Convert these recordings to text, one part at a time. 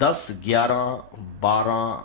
10, 11, 12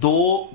2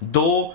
2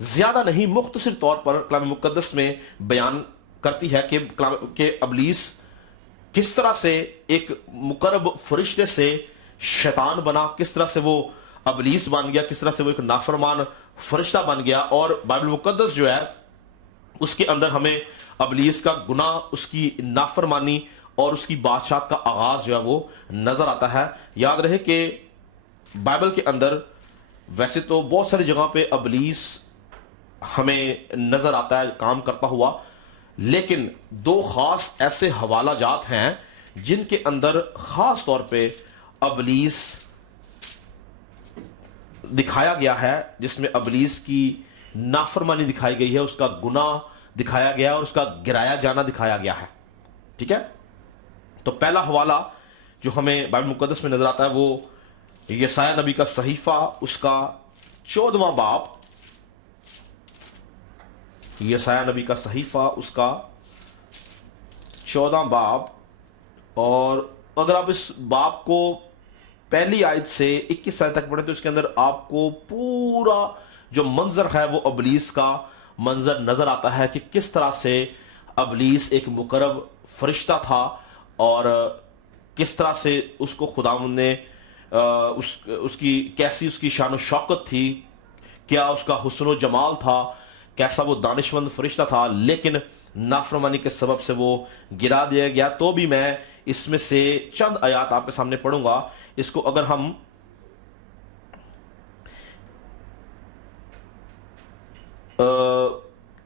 زیادہ نہیں مختصر طور پر کلام مقدس میں بیان کرتی ہے کہ ابلیس کس طرح سے ایک مقرب فرشتے سے شیطان بنا، کس طرح سے وہ ابلیس بن گیا، کس طرح سے وہ ایک نافرمان فرشتہ بن گیا. اور بائبل مقدس جو ہے اس کے اندر ہمیں ابلیس کا گناہ، اس کی نافرمانی اور اس کی بادشاہت کا آغاز جو ہے وہ نظر آتا ہے. یاد رہے کہ بائبل کے اندر ویسے تو بہت ساری جگہ پہ ابلیس ہمیں نظر آتا ہے کام کرتا ہوا، لیکن دو خاص ایسے حوالہ جات ہیں جن کے اندر خاص طور پہ ابلیس دکھایا گیا ہے، جس میں ابلیس کی نافرمانی دکھائی گئی ہے، اس کا گناہ دکھایا گیا اور اس کا گرایا جانا دکھایا گیا ہے. ٹھیک ہے، تو پہلا حوالہ جو ہمیں بائبل مقدس میں نظر آتا ہے وہ یسایہ نبی کا صحیفہ، اس کا 14واں باب. یسایہ نبی کا صحیفہ، اس کا 14واں باب. اور اگر آپ اس باب کو پہلی آیت سے 21 آیت تک پڑھیں تو اس کے اندر آپ کو پورا جو منظر ہے وہ ابلیس کا منظر نظر آتا ہے کہ کس طرح سے ابلیس ایک مقرب فرشتہ تھا اور کس طرح سے اس کو خداوند نے اس کی کیسی اس کی شان و شوکت تھی، کیا اس کا حسن و جمال تھا، کیسا وہ دانشمند فرشتہ تھا، لیکن نافرمانی کے سبب سے وہ گرا دیا گیا. تو بھی میں اس میں سے چند آیات آپ کے سامنے پڑھوں گا. اس کو اگر ہم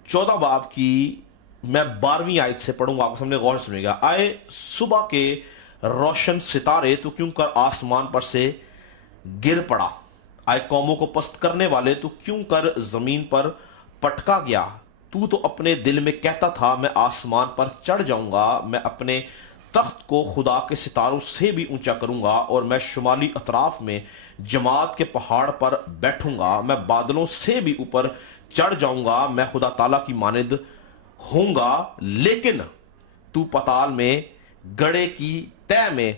چودہ باب کی میں 12ویں آیت سے پڑھوں گا، آپ کے سامنے غور سنیے گا. آئے صبح کے روشن ستارے تو کیوں کر آسمان پر سے گر پڑا، آئے قوموں کو پست کرنے والے تو کیوں کر زمین پر پٹکا گیا. تو اپنے دل میں کہتا تھا میں آسمان پر چڑھ جاؤں گا، میں اپنے تخت کو خدا کے ستاروں سے بھی اونچا کروں گا، اور میں شمالی اطراف میں جماعت کے پہاڑ پر بیٹھوں گا، میں بادلوں سے بھی اوپر چڑھ جاؤں گا، میں خدا تعالیٰ کی مانند ہوں گا، لیکن تو پتال میں گڑے کی تہ میں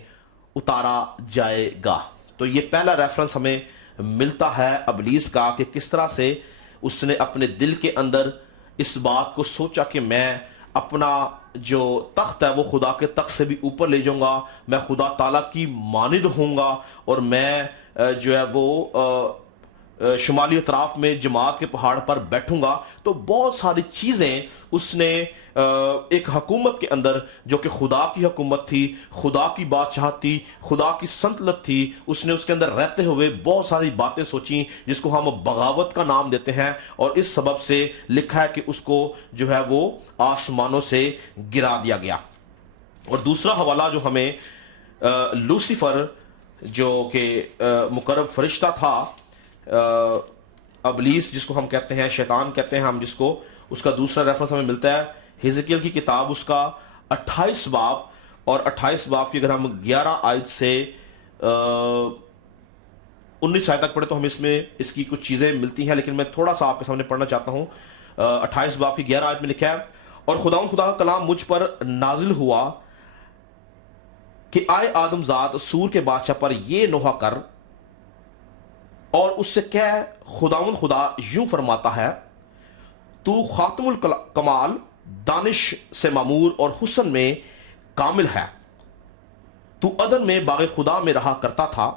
اتارا جائے گا. تو یہ پہلا ریفرنس ہمیں ملتا ہے ابلیس کا کہ کس طرح سے اس نے اپنے دل کے اندر اس بات کو سوچا کہ میں اپنا جو تخت ہے وہ خدا کے تخت سے بھی اوپر لے جاؤں گا، میں خدا تعالیٰ کی مانند ہوں گا، اور میں جو ہے وہ شمالی اطراف میں جماعت کے پہاڑ پر بیٹھوں گا. تو بہت ساری چیزیں اس نے ایک حکومت کے اندر جو کہ خدا کی حکومت تھی، خدا کی بادشاہت تھی، خدا کی سلطنت تھی، اس نے اس کے اندر رہتے ہوئے بہت ساری باتیں سوچیں جس کو ہم بغاوت کا نام دیتے ہیں، اور اس سبب سے لکھا ہے کہ اس کو جو ہے وہ آسمانوں سے گرا دیا گیا. اور دوسرا حوالہ جو ہمیں لوسیفر جو کہ مقرب فرشتہ تھا، ابلیس جس کو ہم کہتے ہیں، شیطان کہتے ہیں ہم جس کو، اس کا دوسرا ریفرنس ہمیں ملتا ہے حزقیل کی کتاب، اس کا 28 باب. اور 28 باب کی اگر ہم 11 آیت سے 19 آیت تک پڑھے تو ہم اس میں اس کی کچھ چیزیں ملتی ہیں، لیکن میں تھوڑا سا آپ کے سامنے پڑھنا چاہتا ہوں. 28 باب کی 11 آیت میں لکھا ہے، اور خدا کا کلام مجھ پر نازل ہوا کہ آئے آدم ذات سور کے بادشاہ پر یہ نوحہ کر اور اس سے کہہ خداوند خدا یوں فرماتا ہے، تو خاتم الکمال، دانش سے معمور اور حسن میں کامل ہے، تو عدن میں باغ خدا میں رہا کرتا تھا،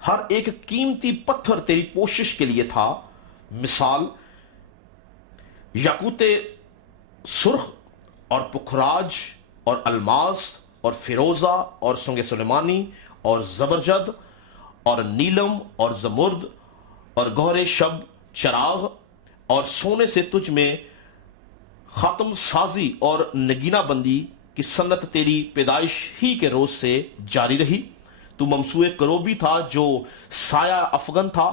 ہر ایک قیمتی پتھر تیری پوشش کے لیے تھا، مثال یاقوت سرخ اور پکھراج اور الماس اور فیروزہ اور سنگ سلیمانی اور زبرجد اور نیلم اور زمرد اور گوہر شب چراغ، اور سونے سے تجھ میں خاتم سازی اور نگینہ بندی کی سنت تیری پیدائش ہی کے روز سے جاری رہی. تو ممسوع کروبی تھا جو سایہ افغن تھا،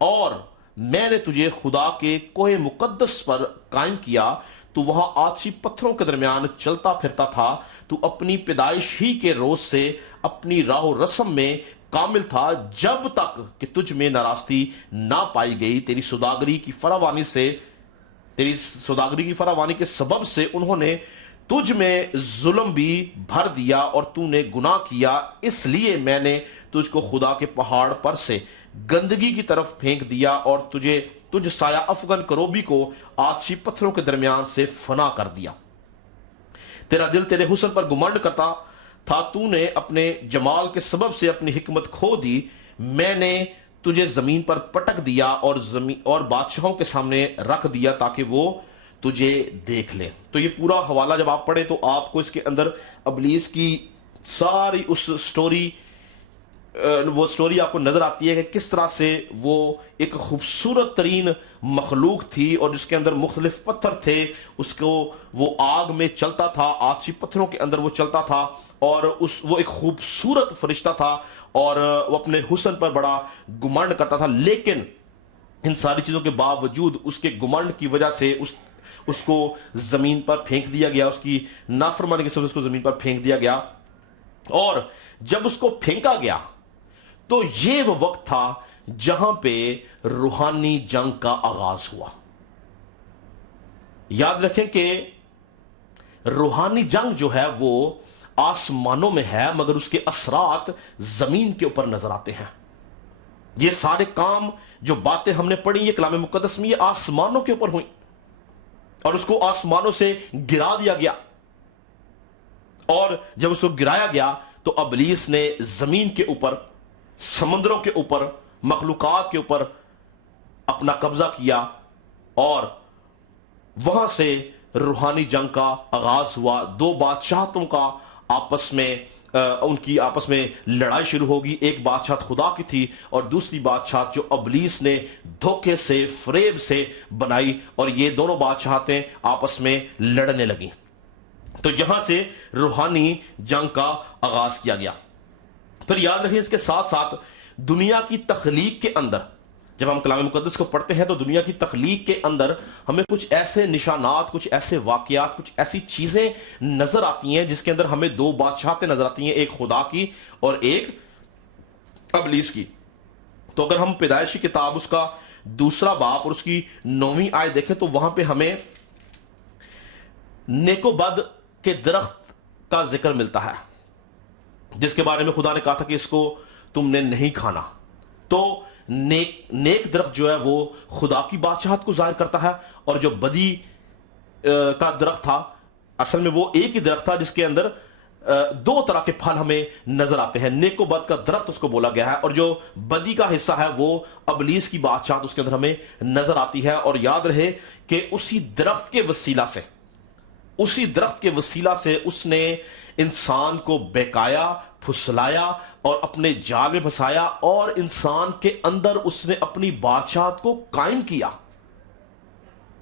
اور میں نے تجھے خدا کے کوہ مقدس پر قائم کیا، تو وہاں آتشی پتھروں کے درمیان چلتا پھرتا تھا، تو اپنی پیدائش ہی کے روز سے اپنی راہ و رسم میں کامل تھا، جب تک کہ تجھ میں ناراستی نہ پائی گئی. تیری سوداگری کی فراوانی کے سبب سے انہوں نے تجھ میں ظلم بھی بھر دیا، اور تو نے گناہ کیا، اس لیے میں نے تجھ کو خدا کے پہاڑ پر سے گندگی کی طرف پھینک دیا اور تجھ سایہ افغن کروبی کو آتشی پتھروں کے درمیان سے فنا کر دیا. تیرا دل تیرے حسن پر گمنڈ کرتا تھا, تو نے اپنے جمال کے سبب سے اپنی حکمت کھو دی. میں نے تجھے زمین پر پٹک دیا اور بادشاہوں کے سامنے رکھ دیا تاکہ وہ تجھے دیکھ لیں. تو یہ پورا حوالہ جب آپ پڑھیں تو آپ کو اس کے اندر ابلیس کی ساری اس سٹوری آپ کو نظر آتی ہے کہ کس طرح سے وہ ایک خوبصورت ترین مخلوق تھی اور جس کے اندر مختلف پتھر تھے. اس کو وہ آگ میں چلتا تھا, آتشی پتھروں کے اندر وہ چلتا تھا, اور وہ ایک خوبصورت فرشتہ تھا اور وہ اپنے حسن پر بڑا گمنڈ کرتا تھا. لیکن ان ساری چیزوں کے باوجود اس کے گمنڈ کی وجہ سے اس کو زمین پر پھینک دیا گیا, اس کی نافرمانی کی وجہ سے اس کو زمین پر پھینک دیا گیا. اور جب اس کو پھینکا گیا تو یہ وہ وقت تھا جہاں پہ روحانی جنگ کا آغاز ہوا. یاد رکھیں کہ روحانی جنگ جو ہے وہ آسمانوں میں ہے, مگر اس کے اثرات زمین کے اوپر نظر آتے ہیں. یہ سارے کام جو باتیں ہم نے پڑھی یہ کلام مقدس میں یہ آسمانوں کے اوپر ہوئی اور اس کو آسمانوں سے گرا دیا گیا. اور جب اس کو گرایا گیا تو ابلیس نے زمین کے اوپر, سمندروں کے اوپر, مخلوقات کے اوپر اپنا قبضہ کیا اور وہاں سے روحانی جنگ کا آغاز ہوا. دو بادشاہتوں کا آپس میں ان کی آپس میں لڑائی شروع ہوگی. ایک بادشاہت خدا کی تھی اور دوسری بادشاہت جو ابلیس نے دھوکے سے, فریب سے بنائی, اور یہ دونوں بادشاہتیں آپس میں لڑنے لگیں. تو یہاں سے روحانی جنگ کا آغاز کیا گیا. پھر یاد رکھیں اس کے ساتھ ساتھ دنیا کی تخلیق کے اندر جب ہم کلام مقدس کو پڑھتے ہیں تو دنیا کی تخلیق کے اندر ہمیں کچھ ایسے نشانات, کچھ ایسے واقعات, کچھ ایسی چیزیں نظر آتی ہیں جس کے اندر ہمیں دو بادشاہتیں نظر آتی ہیں, ایک خدا کی اور ایک ابلیس کی. تو اگر ہم پیدائش کی کتاب اس کا 2 باب اور اس کی 9ویں آیت دیکھیں تو وہاں پہ ہمیں نیک و بد کے درخت کا ذکر ملتا ہے جس کے بارے میں خدا نے کہا تھا کہ اس کو تم نے نہیں کھانا. تو نیک درخت جو ہے وہ خدا کی بادشاہت کو ظاہر کرتا ہے, اور جو بدی کا درخت تھا اصل میں وہ ایک ہی درخت تھا جس کے اندر 2 طرح کے پھل ہمیں نظر آتے ہیں. نیک و بد کا درخت اس کو بولا گیا ہے, اور جو بدی کا حصہ ہے وہ ابلیس کی بادشاہت اس کے اندر ہمیں نظر آتی ہے. اور یاد رہے کہ اسی درخت کے وسیلہ سے اس نے انسان کو بہکایا, پھسلایا اور اپنے جال میں پھنسایا, اور انسان کے اندر اس نے اپنی بادشاہت کو قائم کیا.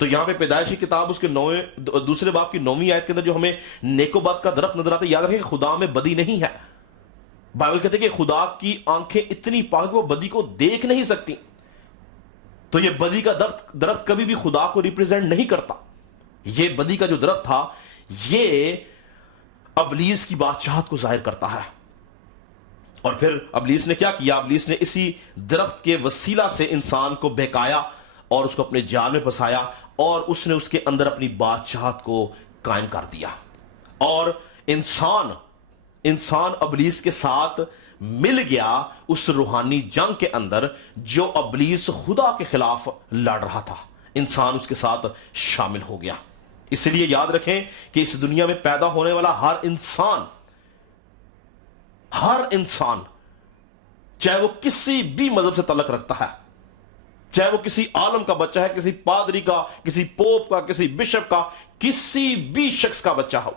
تو یہاں پہ پیدائش کی کتاب اس کے 2 باب کی 9ویں آیت کے اندر جو ہمیں نیک و بد کا درخت نظر آتا ہے, یاد رکھیں کہ خدا میں بدی نہیں ہے. بائبل کہتے ہیں کہ خدا کی آنکھیں اتنی پاک وہ بدی کو دیکھ نہیں سکتی. تو یہ بدی کا درخت کبھی بھی خدا کو ریپرزینٹ نہیں کرتا. یہ بدی کا جو درخت تھا یہ ابلیس کی بادشاہت کو ظاہر کرتا ہے. اور پھر ابلیس نے کیا کیا؟ ابلیس نے اسی درخت کے وسیلہ سے انسان کو بہکایا اور اس کو اپنے جال میں پھنسایا, اور اس نے اس کے اندر اپنی بادشاہت کو قائم کر دیا. اور انسان ابلیس کے ساتھ مل گیا اس روحانی جنگ کے اندر جو ابلیس خدا کے خلاف لڑ رہا تھا. انسان اس کے ساتھ شامل ہو گیا. اس لیے یاد رکھیں کہ اس دنیا میں پیدا ہونے والا ہر انسان چاہے وہ کسی بھی مذہب سے تعلق رکھتا ہے, چاہے وہ کسی عالم کا بچہ ہے, کسی پادری کا, کسی پوپ کا, کسی بشپ کا, کسی بھی شخص کا بچہ ہو,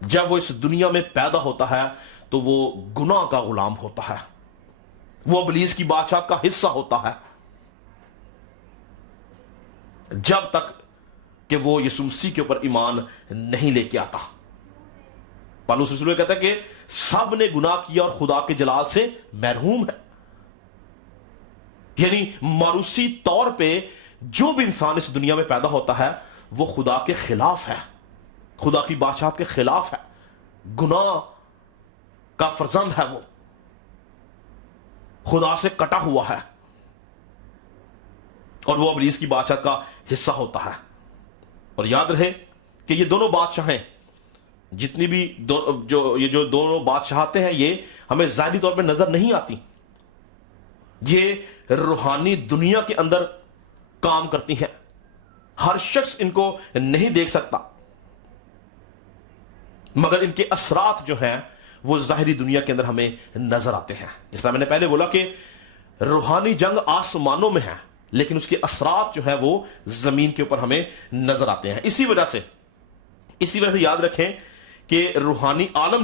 جب وہ اس دنیا میں پیدا ہوتا ہے تو وہ گناہ کا غلام ہوتا ہے, وہ ابلیس کی بادشاہت کا حصہ ہوتا ہے جب تک کہ وہ یسوع مسیح کے اوپر ایمان نہیں لے کے آتا. پالوس رسول کہتا ہے کہ سب نے گناہ کیا اور خدا کے جلال سے محروم ہے. یعنی موروثی طور پہ جو بھی انسان اس دنیا میں پیدا ہوتا ہے وہ خدا کے خلاف ہے, خدا کی بادشاہت کے خلاف ہے, گناہ کا فرزند ہے, وہ خدا سے کٹا ہوا ہے اور وہ ابلیس کی بادشاہت کا حصہ ہوتا ہے. اور یاد رہے کہ یہ دونوں بادشاہیں جتنی بھی جو دونوں بادشاہتیں ہیں یہ ہمیں ظاہری طور پہ نظر نہیں آتی, یہ روحانی دنیا کے اندر کام کرتی ہیں. ہر شخص ان کو نہیں دیکھ سکتا، مگر ان کے اثرات جو ہیں وہ ظاہری دنیا کے اندر ہمیں نظر آتے ہیں. جس طرح میں نے پہلے بولا کہ روحانی جنگ آسمانوں میں ہے، لیکن اس کے اثرات جو ہے وہ زمین کے اوپر ہمیں نظر آتے ہیں. اسی وجہ سے یاد رکھیں کہ روحانی عالم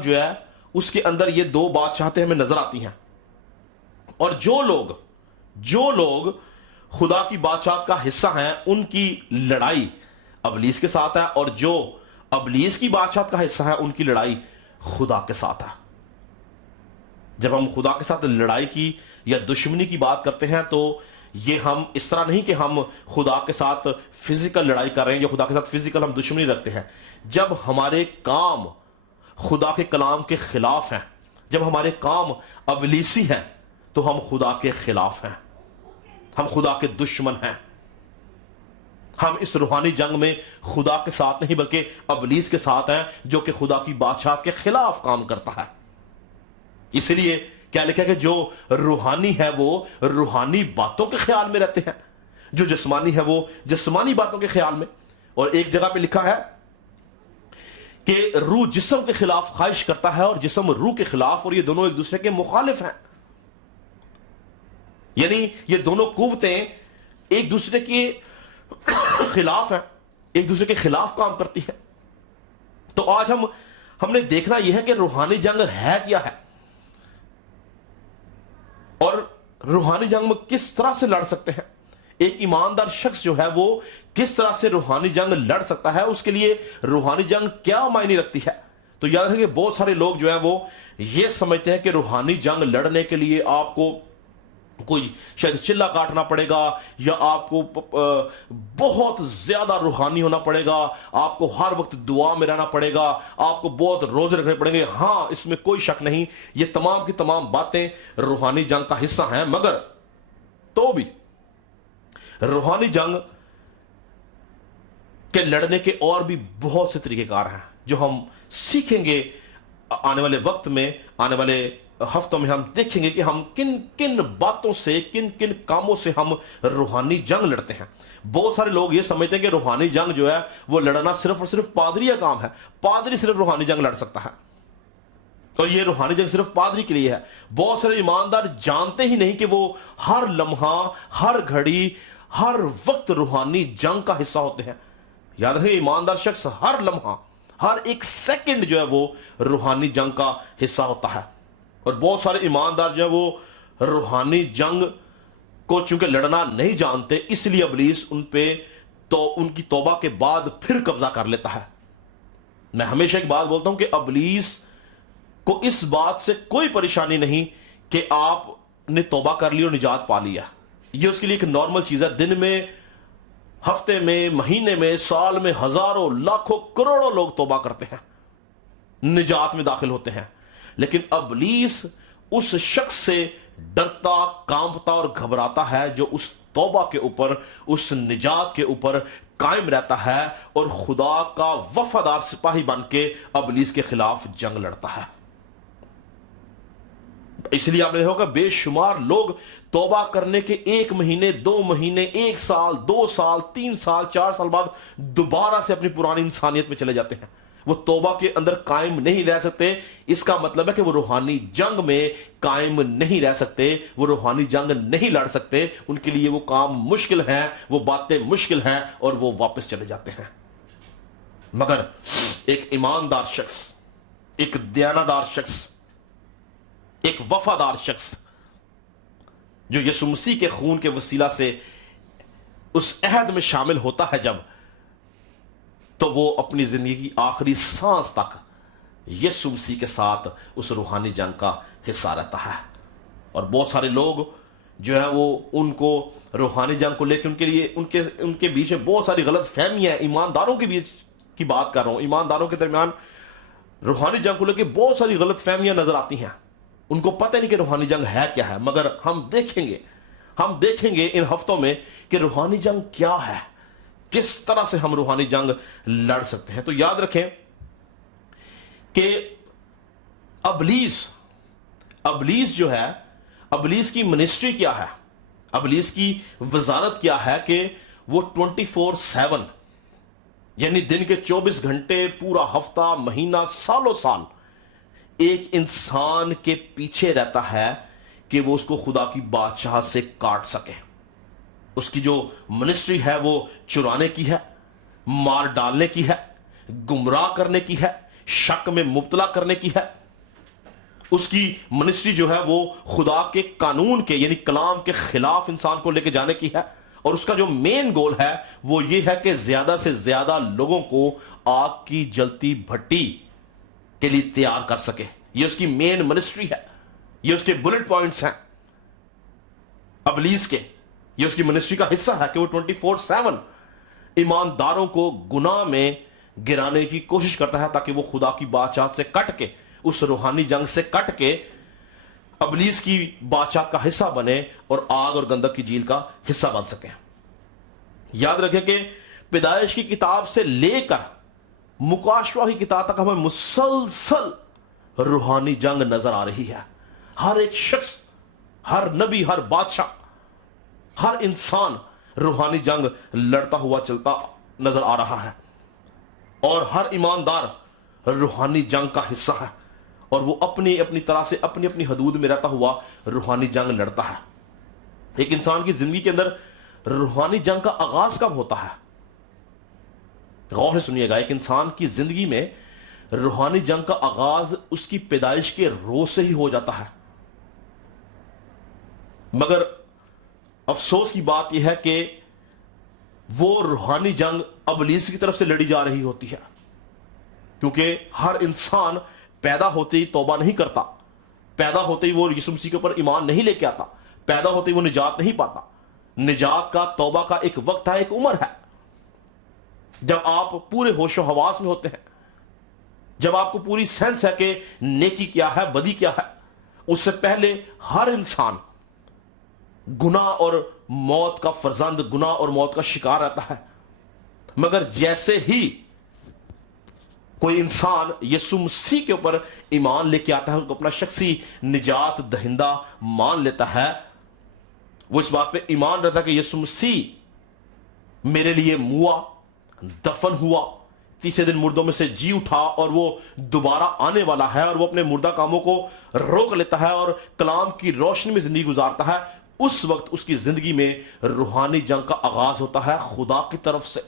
جو ہے اس کے اندر یہ دو بادشاہتیں ہمیں نظر آتی ہیں. اور جو لوگ خدا کی بادشاہت کا حصہ ہیں ان کی لڑائی ابلیس کے ساتھ ہے، اور جو ابلیس کی بادشاہت کا حصہ ہے ان کی لڑائی خدا کے ساتھ ہے. جب ہم خدا کے ساتھ لڑائی کی یا دشمنی کی بات کرتے ہیں تو یہ ہم اس طرح نہیں کہ ہم خدا کے ساتھ فزیکل لڑائی کر رہے ہیں یا خدا کے ساتھ فزیکل ہم دشمنی رکھتے ہیں. جب ہمارے کام خدا کے کلام کے خلاف ہیں، جب ہمارے کام ابلیسی ہیں، تو ہم خدا کے خلاف ہیں، ہم خدا کے دشمن ہیں. ہم اس روحانی جنگ میں خدا کے ساتھ نہیں بلکہ ابلیس کے ساتھ ہیں، جو کہ خدا کی بادشاہت کے خلاف کام کرتا ہے. اس لیے کیا لکھا کہ جو روحانی ہے وہ روحانی باتوں کے خیال میں رہتے ہیں، جو جسمانی ہے وہ جسمانی باتوں کے خیال میں. اور ایک جگہ پہ لکھا ہے کہ روح جسم کے خلاف خواہش کرتا ہے اور جسم روح کے خلاف، اور یہ دونوں ایک دوسرے کے مخالف ہیں. یعنی یہ دونوں قوتیں ایک دوسرے کے خلاف ہیں، ایک دوسرے کے خلاف کام کرتی ہیں. تو آج ہم نے دیکھنا یہ ہے کہ روحانی جنگ ہے کیا ہے، اور روحانی جنگ میں کس طرح سے لڑ سکتے ہیں. ایک ایماندار شخص جو ہے وہ کس طرح سے روحانی جنگ لڑ سکتا ہے، اس کے لیے روحانی جنگ کیا معنی رکھتی ہے. تو یاد رکھیں کہ بہت سارے لوگ جو ہیں وہ یہ سمجھتے ہیں کہ روحانی جنگ لڑنے کے لیے آپ کو کوئی شاید چلا کاٹنا پڑے گا، یا آپ کو بہت زیادہ روحانی ہونا پڑے گا، آپ کو ہر وقت دعا میں رہنا پڑے گا، آپ کو بہت روزے رکھنے پڑیں گے. ہاں، اس میں کوئی شک نہیں، یہ تمام کی تمام باتیں روحانی جنگ کا حصہ ہیں. مگر تو بھی روحانی جنگ کے لڑنے کے اور بھی بہت سے طریقہ کار ہیں جو ہم سیکھیں گے آنے والے وقت میں. آنے والے ہفتوں میں ہم دیکھیں گے کہ ہم کن کن باتوں سے، کن کن کاموں سے ہم روحانی جنگ لڑتے ہیں. بہت سارے لوگ یہ سمجھتے ہیں کہ روحانی جنگ جو ہے وہ لڑنا صرف اور صرف پادری کا کام ہے، پادری صرف روحانی جنگ لڑ سکتا ہے، اور یہ روحانی جنگ صرف پادری کے لیے ہے. بہت سارے ایماندار جانتے ہی نہیں کہ وہ ہر لمحہ، ہر گھڑی، ہر وقت روحانی جنگ کا حصہ ہوتے ہیں. یاد رکھیں، ایماندار شخص ہر لمحہ، ہر ایک سیکنڈ جو ہے وہ روحانی جنگ کا حصہ ہوتا ہے. اور بہت سارے ایماندار جو ہیں وہ روحانی جنگ کو چونکہ لڑنا نہیں جانتے، اس لیے ابلیس ان پہ تو ان کی توبہ کے بعد پھر قبضہ کر لیتا ہے. میں ہمیشہ ایک بات بولتا ہوں کہ ابلیس کو اس بات سے کوئی پریشانی نہیں کہ آپ نے توبہ کر لی اور نجات پا لیا. یہ اس کے لیے ایک نارمل چیز ہے. دن میں، ہفتے میں، مہینے میں، سال میں ہزاروں، لاکھوں، کروڑوں لوگ توبہ کرتے ہیں، نجات میں داخل ہوتے ہیں. لیکن ابلیس اس شخص سے ڈرتا، کانپتا اور گھبراتا ہے جو اس توبہ کے اوپر، اس نجات کے اوپر قائم رہتا ہے اور خدا کا وفادار سپاہی بن کے ابلیس کے خلاف جنگ لڑتا ہے. اس لیے آپ نے دیکھا ہوگا بے شمار لوگ توبہ کرنے کے 1 مہینے، 2 مہینے، 1 سال، 2 سال، 3 سال، 4 سال بعد دوبارہ سے اپنی پرانی انسانیت میں چلے جاتے ہیں. وہ توبہ کے اندر قائم نہیں رہ سکتے. اس کا مطلب ہے کہ وہ روحانی جنگ میں قائم نہیں رہ سکتے، وہ روحانی جنگ نہیں لڑ سکتے. ان کے لیے وہ کام مشکل ہے، وہ باتیں مشکل ہیں، اور وہ واپس چلے جاتے ہیں. مگر ایک ایماندار شخص، ایک دیانتدار شخص، ایک وفادار شخص جو یسوع مسیح کے خون کے وسیلہ سے اس عہد میں شامل ہوتا ہے جب، تو وہ اپنی زندگی کی آخری سانس تک یسوع مسیح کے ساتھ اس روحانی جنگ کا حصہ رہتا ہے. اور بہت سارے لوگ جو ہے وہ ان کو روحانی جنگ کو لے کے ان کے بیچ میں بہت ساری غلط فہمیاں ہیں. ایمانداروں کے بیچ کی بات کر رہا ہوں، ایمانداروں کے درمیان روحانی جنگ کو لے کے بہت ساری غلط فہمیاں نظر آتی ہیں. ان کو پتہ نہیں کہ روحانی جنگ ہے کیا ہے. مگر ہم دیکھیں گے ان ہفتوں میں کہ روحانی جنگ کیا ہے، کس طرح سے ہم روحانی جنگ لڑ سکتے ہیں. تو یاد رکھیں کہ ابلیس ابلیس جو ہے، ابلیس کی منسٹری کیا ہے، ابلیس کی وزارت کیا ہے کہ وہ 24/7 یعنی دن کے 24 گھنٹے، پورا ہفتہ، مہینہ، سالوں سال ایک انسان کے پیچھے رہتا ہے کہ وہ اس کو خدا کی بادشاہت سے کاٹ سکے. اس کی جو منسٹری ہے وہ چرانے کی ہے، مار ڈالنے کی ہے، گمراہ کرنے کی ہے، شک میں مبتلا کرنے کی ہے. اس کی منسٹری جو ہے وہ خدا کے قانون کے یعنی کلام کے خلاف انسان کو لے کے جانے کی ہے. اور اس کا جو مین گول ہے وہ یہ ہے کہ زیادہ سے زیادہ لوگوں کو آگ کی جلتی بھٹی کے لیے تیار کر سکے. یہ اس کی مین منسٹری ہے، یہ اس کے بلٹ پوائنٹس ہیں ابلیس کے. یہ اس کی منسٹری کا حصہ ہے کہ وہ 24/7 ایمانداروں کو گناہ میں گرانے کی کوشش کرتا ہے تاکہ وہ خدا کی بادشاہت سے کٹ کے، اس روحانی جنگ سے کٹ کے ابلیس کی بادشاہ کا حصہ بنے اور آگ اور گندک کی جھیل کا حصہ بن سکے. یاد رکھیں کہ پیدائش کی کتاب سے لے کر مکاشفہ کی کتاب تک ہمیں مسلسل روحانی جنگ نظر آ رہی ہے. ہر ایک شخص، ہر نبی، ہر بادشاہ، ہر انسان روحانی جنگ لڑتا ہوا چلتا نظر آ رہا ہے، اور ہر ایماندار روحانی جنگ کا حصہ ہے، اور وہ اپنی اپنی طرح سے اپنی اپنی حدود میں رہتا ہوا روحانی جنگ لڑتا ہے. ایک انسان کی زندگی کے اندر روحانی جنگ کا آغاز کب ہوتا ہے؟ غور سے سنیے گا. ایک انسان کی زندگی میں روحانی جنگ کا آغاز اس کی پیدائش کے روز سے ہی ہو جاتا ہے. مگر افسوس کی بات یہ ہے کہ وہ روحانی جنگ ابلیس کی طرف سے لڑی جا رہی ہوتی ہے، کیونکہ ہر انسان پیدا ہوتے ہی توبہ نہیں کرتا، پیدا ہوتے ہی وہ یسوع مسیح کے اوپر ایمان نہیں لے کے آتا، پیدا ہوتے ہی وہ نجات نہیں پاتا. نجات کا، توبہ کا ایک وقت ہے، ایک عمر ہے، جب آپ پورے ہوش و حواس میں ہوتے ہیں، جب آپ کو پوری سینس ہے کہ نیکی کیا ہے، بدی کیا ہے. اس سے پہلے ہر انسان گناہ اور موت کا فرزند، گناہ اور موت کا شکار رہتا ہے. مگر جیسے ہی کوئی انسان یسوع مسیح کے اوپر ایمان لے کے آتا ہے، اس کو اپنا شخصی نجات دہندہ مان لیتا ہے، وہ اس بات پہ ایمان رہتا ہے کہ یسوع مسیح میرے لیے موا، دفن ہوا، تیسرے دن مردوں میں سے جی اٹھا، اور وہ دوبارہ آنے والا ہے، اور وہ اپنے مردہ کاموں کو روک لیتا ہے اور کلام کی روشنی میں زندگی گزارتا ہے. اس وقت اس کی زندگی میں روحانی جنگ کا آغاز ہوتا ہے خدا کی طرف سے،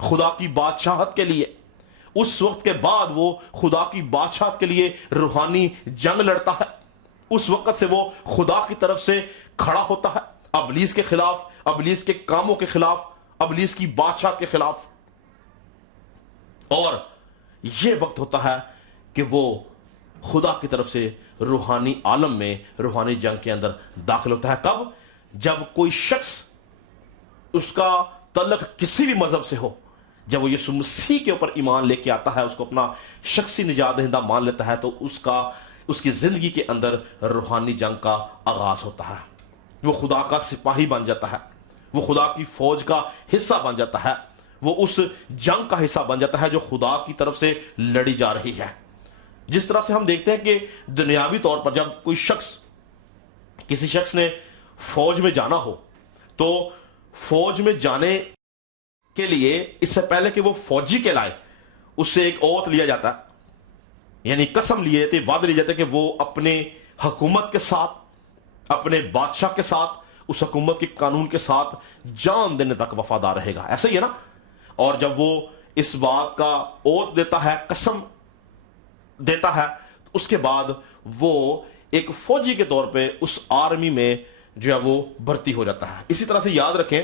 خدا کی بادشاہت کے لیے. اس وقت کے بعد وہ خدا کی بادشاہت کے لیے روحانی جنگ لڑتا ہے. اس وقت سے وہ خدا کی طرف سے کھڑا ہوتا ہے، ابلیس کے خلاف، ابلیس کے کاموں کے خلاف، ابلیس کی بادشاہت کے خلاف. اور یہ وقت ہوتا ہے کہ وہ خدا کی طرف سے روحانی عالم میں، روحانی جنگ کے اندر داخل ہوتا ہے. کب؟ جب کوئی شخص، اس کا تعلق کسی بھی مذہب سے ہو، جب وہ یسوع مسیح کے اوپر ایمان لے کے آتا ہے، اس کو اپنا شخصی نجات دہندہ مان لیتا ہے، تو اس کی زندگی کے اندر روحانی جنگ کا آغاز ہوتا ہے. وہ خدا کا سپاہی بن جاتا ہے، وہ خدا کی فوج کا حصہ بن جاتا ہے، وہ اس جنگ کا حصہ بن جاتا ہے جو خدا کی طرف سے لڑی جا رہی ہے. جس طرح سے ہم دیکھتے ہیں کہ دنیاوی طور پر جب کوئی شخص، کسی شخص نے فوج میں جانا ہو، تو فوج میں جانے کے لیے اس سے پہلے کہ وہ فوجی کہلائے، اس سے ایک اوت لیا جاتا ہے، یعنی قسم لیے جاتے، وعدہ لیا جاتا ہے کہ وہ اپنے حکومت کے ساتھ، اپنے بادشاہ کے ساتھ، اس حکومت کے قانون کے ساتھ جان دینے تک وفادار رہے گا. ایسا ہی ہے نا؟ اور جب وہ اس بات کا اوت دیتا ہے، قسم دیتا ہے، اس کے بعد وہ ایک فوجی کے طور پہ اس آرمی میں جو ہے وہ بھرتی ہو جاتا ہے. اسی طرح سے یاد رکھیں،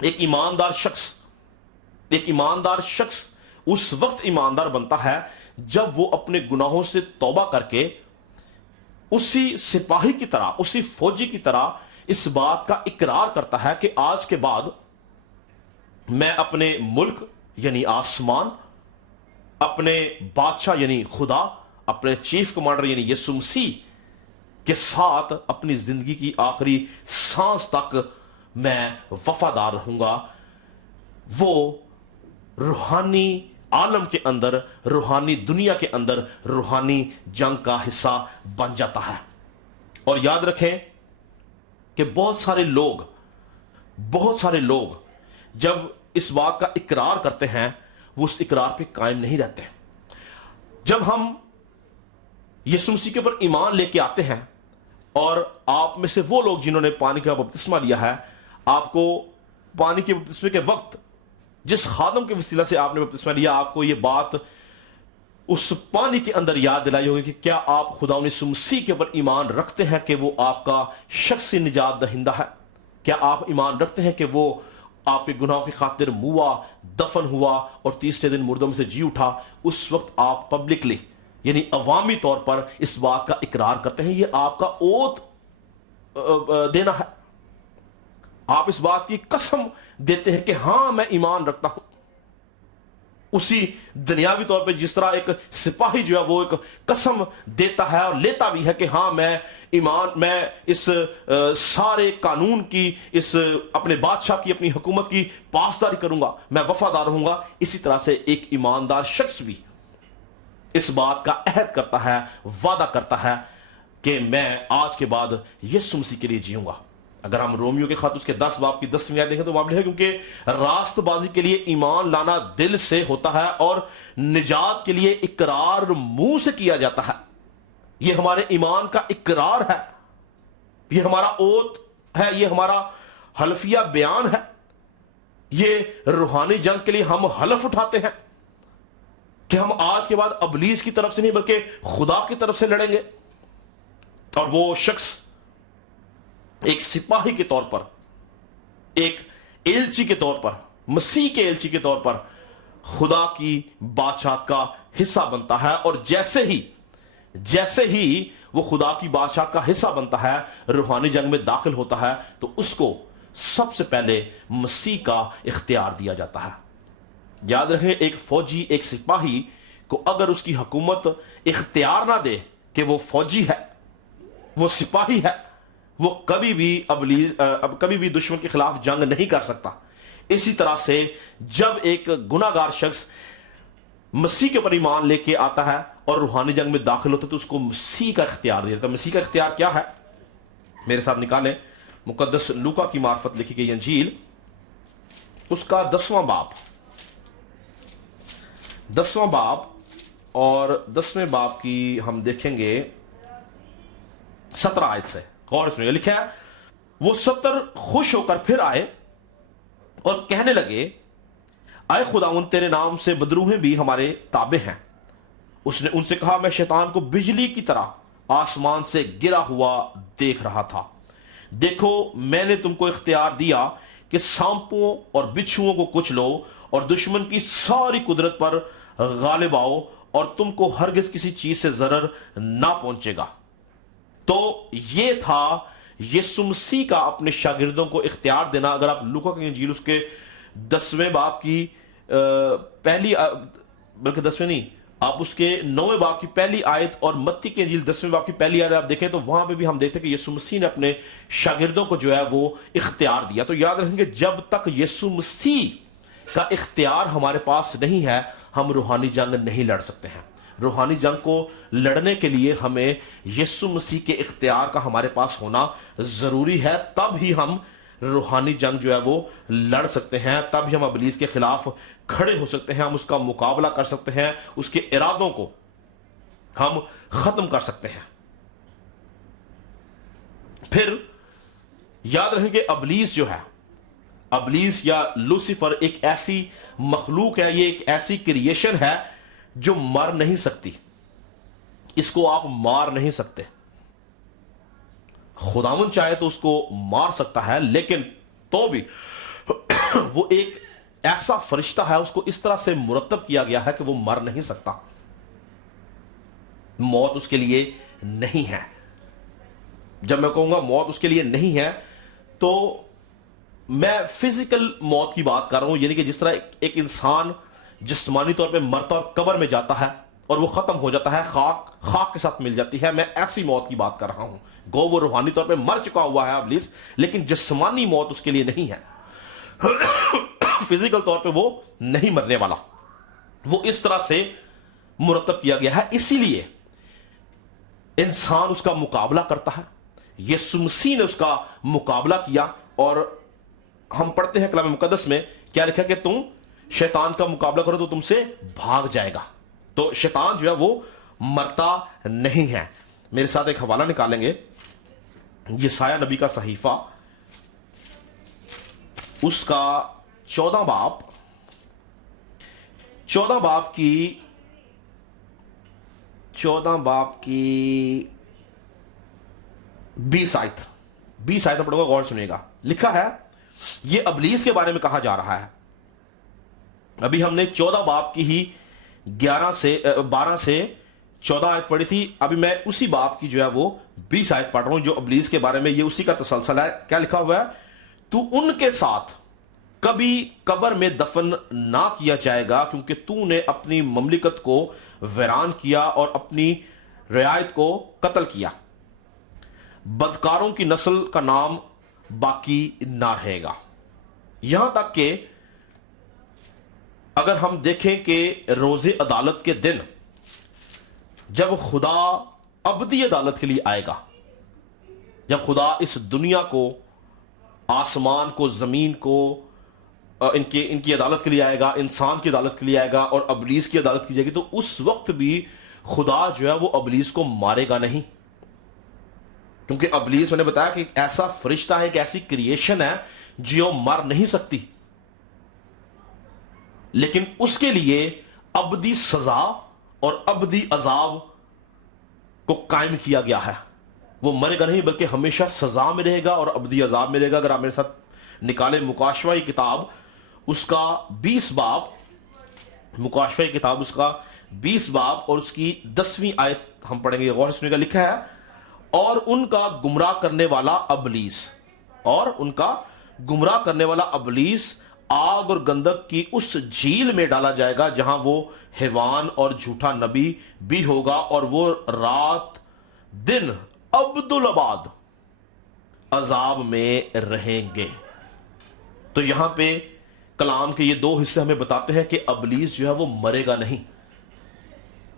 ایک ایماندار شخص اس وقت ایماندار بنتا ہے جب وہ اپنے گناہوں سے توبہ کر کے اسی سپاہی کی طرح، اسی فوجی کی طرح اس بات کا اقرار کرتا ہے کہ آج کے بعد میں اپنے ملک یعنی آسمان، اپنے بادشاہ یعنی خدا، اپنے چیف کمانڈر یعنی یسوع مسیح کے ساتھ اپنی زندگی کی آخری سانس تک میں وفادار رہوں گا. وہ روحانی عالم کے اندر، روحانی دنیا کے اندر روحانی جنگ کا حصہ بن جاتا ہے۔ اور یاد رکھیں کہ بہت سارے لوگ جب اس بات کا اقرار کرتے ہیں وہ اس اقرار پہ قائم نہیں رہتے۔ جب ہم یسوع مسیح کے اوپر ایمان لے کے آتے ہیں، اور آپ میں سے وہ لوگ جنہوں نے پانی کا بپتسمہ لیا ہے، آپ کو پانی کے بپتسمے کے وقت جس خادم کے وسیلہ سے آپ نے بپتسمہ لیا، آپ کو یہ بات اس پانی کے اندر یاد دلائی ہوگی کہ کیا آپ خداوند یسوع مسیح کے اوپر ایمان رکھتے ہیں کہ وہ آپ کا شخصی نجات دہندہ ہے؟ کیا آپ ایمان رکھتے ہیں کہ وہ آپ کے گناہوں کی خاطر موا، دفن ہوا اور تیسرے دن مردوں میں سے جی اٹھا؟ اس وقت آپ پبلکلی یعنی عوامی طور پر اس بات کا اقرار کرتے ہیں، یہ آپ کا اوت دینا ہے، آپ اس بات کی قسم دیتے ہیں کہ ہاں میں ایمان رکھتا ہوں۔ اسی دنیاوی طور پہ جس طرح ایک سپاہی جو ہے وہ ایک قسم دیتا ہے اور لیتا بھی ہے کہ ہاں میں اس سارے قانون کی، اس اپنے بادشاہ کی، اپنی حکومت کی پاسداری کروں گا، میں وفادار رہوں گا، اسی طرح سے ایک ایماندار شخص بھی اس بات کا عہد کرتا ہے، وعدہ کرتا ہے کہ میں آج کے بعد یسوع مسیح کے لیے جیوں گا۔ اگر ہم رومیو کے خط اس کے 10 باب کی 10ویں آیت دیکھیں تو وہاں ہے کیونکہ راست بازی کے لیے ایمان لانا دل سے ہوتا ہے اور نجات کے لیے اقرار منہ سے کیا جاتا ہے۔ یہ ہمارے ایمان کا اقرار ہے، یہ ہمارا اوت ہے، یہ ہمارا حلفیہ بیان ہے، یہ روحانی جنگ کے لیے ہم حلف اٹھاتے ہیں کہ ہم آج کے بعد ابلیس کی طرف سے نہیں بلکہ خدا کی طرف سے لڑیں گے۔ اور وہ شخص ایک سپاہی کے طور پر، ایک ایلچی کے طور پر، مسیح کے ایلچی کے طور پر خدا کی بادشاہت کا حصہ بنتا ہے، اور جیسے ہی وہ خدا کی بادشاہت کا حصہ بنتا ہے، روحانی جنگ میں داخل ہوتا ہے، تو اس کو سب سے پہلے مسیح کا اختیار دیا جاتا ہے۔ یاد رکھیں، ایک فوجی، ایک سپاہی کو اگر اس کی حکومت اختیار نہ دے کہ وہ فوجی ہے، وہ سپاہی ہے، وہ کبھی بھی دشمن کے خلاف جنگ نہیں کر سکتا۔ اسی طرح سے جب ایک گناہگار شخص مسیح کے اوپر ایمان لے کے آتا ہے اور روحانی جنگ میں داخل ہوتا ہے تو اس کو مسیح کا اختیار دیا جاتا ہے۔ مسیح کا اختیار کیا ہے؟ میرے ساتھ نکالیں مقدس لوکا کی معرفت لکھی گئی انجیل، اس کا 10واں باب اور 10ویں باب کی ہم دیکھیں گے 17 آیت سے، غور سنیے، لکھا ہے وہ 70 خوش ہو کر پھر آئے اور کہنے لگے، اے خداوند تیرے نام سے بدروہیں بھی ہمارے تابع ہیں۔ اس نے ان سے کہا، میں شیطان کو بجلی کی طرح آسمان سے گرا ہوا دیکھ رہا تھا، دیکھو میں نے تم کو اختیار دیا کہ سانپوں اور بچھوؤں کو کچھ لو اور دشمن کی ساری قدرت پر غالب آؤ، اور تم کو ہرگز کسی چیز سے ضرر نہ پہنچے گا۔ تو یہ تھا یسوع مسیح کا اپنے شاگردوں کو اختیار دینا۔ اگر آپ لوکا کی انجیل اس کے 10ویں باب کی پہلی، بلکہ 10ویں نہیں، آپ اس کے 9ویں باب کی پہلی آیت اور متی کی انجیل 10ویں باب کی پہلی آیت آپ دیکھیں تو وہاں پہ بھی ہم دیکھتے ہیں کہ یسوع مسیح نے اپنے شاگردوں کو جو ہے وہ اختیار دیا۔ تو یاد رکھیں کہ جب تک یسوع مسیح کا اختیار ہمارے پاس نہیں ہے، ہم روحانی جنگ نہیں لڑ سکتے ہیں۔ روحانی جنگ کو لڑنے کے لیے ہمیں یسوع مسیح کے اختیار کا ہمارے پاس ہونا ضروری ہے، تب ہی ہم روحانی جنگ جو ہے وہ لڑ سکتے ہیں، تب ہی ہم ابلیس کے خلاف کھڑے ہو سکتے ہیں، ہم اس کا مقابلہ کر سکتے ہیں، اس کے ارادوں کو ہم ختم کر سکتے ہیں۔ پھر یاد رکھیں کہ ابلیس جو ہے، ابلیس یا لوسیفر ایک ایسی مخلوق ہے، یہ ایک ایسی کریشن ہے جو مر نہیں سکتی، اس کو آپ مار نہیں سکتے۔ خداوند چاہے تو اس کو مار سکتا ہے، لیکن تو بھی وہ ایک ایسا فرشتہ ہے، اس کو اس طرح سے مرتب کیا گیا ہے کہ وہ مر نہیں سکتا، موت اس کے لیے نہیں ہے۔ جب میں کہوں گا موت اس کے لیے نہیں ہے تو میں فزیکل موت کی بات کر رہا ہوں، یعنی کہ جس طرح ایک انسان جسمانی طور پہ مرتا اور قبر میں جاتا ہے اور وہ ختم ہو جاتا ہے، خاک کے ساتھ مل جاتی ہے، میں ایسی موت کی بات کر رہا ہوں۔ گو وہ روحانی طور پہ مر چکا ہوا ہے ابلیس، لیکن جسمانی موت اس کے لیے نہیں ہے، فزیکل طور پہ وہ نہیں مرنے والا۔ وہ اس طرح سے مرتب کیا گیا ہے، اسی لیے انسان اس کا مقابلہ کرتا ہے. یسوع مسیح نے اس کا مقابلہ کیا، اور ہم پڑھتے ہیں کلام مقدس میں کیا لکھا کہ تم شیطان کا مقابلہ کرو تو تم سے بھاگ جائے گا. تو شیطان جو ہے وہ مرتا نہیں ہے. میرے ساتھ ایک حوالہ نکالیں گے، یسایہ نبی کا صحیفہ، اس کا 14 باب کی 20 آیت میں پڑھوں گا، غور سنیے گا. لکھا ہے، یہ ابلیس کے بارے میں کہا جا رہا ہے. ابھی ہم نے 14 باب کی ہی 12 سے 14 آیت پڑھی تھی. ابھی میں اسی باب کی جو ہے وہ 20 آیت پڑھ رہا ہوں جو ابلیس کے بارے میں، یہ اسی کا تسلسل ہے. کیا لکھا ہوا ہے؟ تو ان کے ساتھ کبھی قبر میں دفن نہ کیا جائے گا، کیونکہ تو نے اپنی مملکت کو ویران کیا اور اپنی رعایت کو قتل کیا. بدکاروں کی نسل کا نام باقی نہ رہے گا. یہاں تک کہ اگر ہم دیکھیں کہ روز عدالت کے دن جب خدا ابدی عدالت کے لیے آئے گا، جب خدا اس دنیا کو، آسمان کو، زمین کو، ان کی عدالت کے لیے آئے گا، انسان کی عدالت کے لیے آئے گا اور ابلیس کی عدالت کی جائے گی، تو اس وقت بھی خدا جو ہے وہ ابلیس کو مارے گا نہیں. کیونکہ ابلیس، میں نے بتایا کہ ایک ایسا فرشتہ ہے، ایک ایسی کریشن ہے جو مر نہیں سکتی، لیکن اس کے لیے ابدی سزا اور ابدی عذاب کو قائم کیا گیا ہے. وہ مرے گا نہیں بلکہ ہمیشہ سزا میں رہے گا اور ابدی عذاب میں رہے گا. اگر آپ میرے ساتھ نکالیں مکاشفہ کی کتاب، اس کا 20 باب، مکاشفہ کی کتاب اس کا 20 باب اور اس کی 10ویں آیت ہم پڑھیں گے. غور سے سنیے گا. لکھا ہے، اور ان کا گمراہ کرنے والا ابلیس آگ اور گندک کی اس جھیل میں ڈالا جائے گا جہاں وہ حیوان اور جھوٹا نبی بھی ہوگا، اور وہ رات دن ابدالآباد عذاب میں رہیں گے. تو یہاں پہ کلام کے یہ 2 حصے ہمیں بتاتے ہیں کہ ابلیس جو ہے وہ مرے گا نہیں.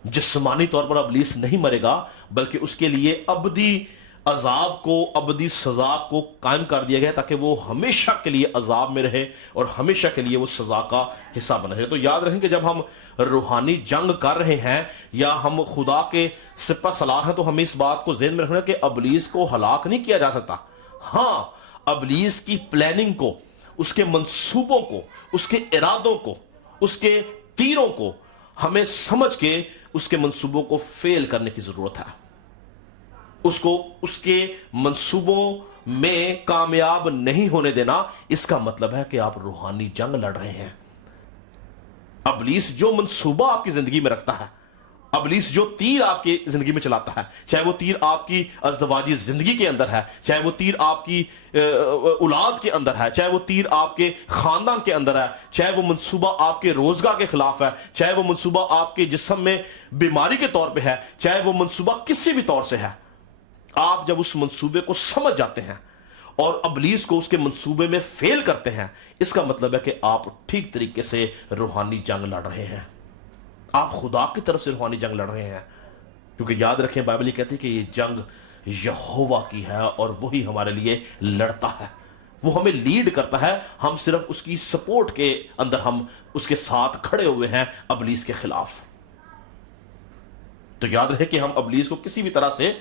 جسمانی طور پر ابلیس نہیں مرے گا، بلکہ اس کے لیے ابدی عذاب کو، ابدی سزا کو قائم کر دیا گیا تاکہ وہ ہمیشہ کے لیے عذاب میں رہے اور ہمیشہ کے لیے وہ سزا کا حصہ بنا رہے. تو یاد رکھیں کہ جب ہم روحانی جنگ کر رہے ہیں یا ہم خدا کے سپہ سالار ہیں، تو ہمیں اس بات کو ذہن میں رکھنا کہ ابلیس کو ہلاک نہیں کیا جا سکتا. ہاں، ابلیس کی پلاننگ کو، اس کے منصوبوں کو، اس کے ارادوں کو، اس کے تیروں کو ہمیں سمجھ کے اس کے منصوبوں کو فیل کرنے کی ضرورت ہے. اس کے منصوبوں میں کامیاب نہیں ہونے دینا. اس کا مطلب ہے کہ آپ روحانی جنگ لڑ رہے ہیں. ابلیس جو منصوبہ آپ کی زندگی میں رکھتا ہے، ابلیس جو تیر آپ کی زندگی میں چلاتا ہے، چاہے وہ تیر آپ کی ازدواجی زندگی کے اندر ہے، چاہے وہ تیر آپ کی اولاد کے اندر ہے، چاہے وہ تیر آپ کے خاندان کے اندر ہے، چاہے وہ منصوبہ آپ کے روزگار کے خلاف ہے، چاہے وہ منصوبہ آپ کے جسم میں بیماری کے طور پہ ہے، چاہے وہ منصوبہ کسی بھی طور سے ہے، آپ جب اس منصوبے کو سمجھ جاتے ہیں اور ابلیس کو اس کے منصوبے میں فیل کرتے ہیں، اس کا مطلب ہے کہ آپ ٹھیک طریقے سے روحانی جنگ لڑ رہے ہیں. آپ خدا کی طرف سے روحانی جنگ لڑ رہے ہیں. کیونکہ یاد رکھیں، بائبل یہ کہتی ہے کہ یہ جنگ یہوہ کی ہے اور وہی ہمارے لیے لڑتا ہے، وہ ہمیں لیڈ کرتا ہے. ہم صرف اس کی سپورٹ کے اندر ہم اس کے ساتھ کھڑے ہوئے ہیں ابلیس کے خلاف. تو یاد رہے کہ ہم ابلیس کو کسی بھی طرح سے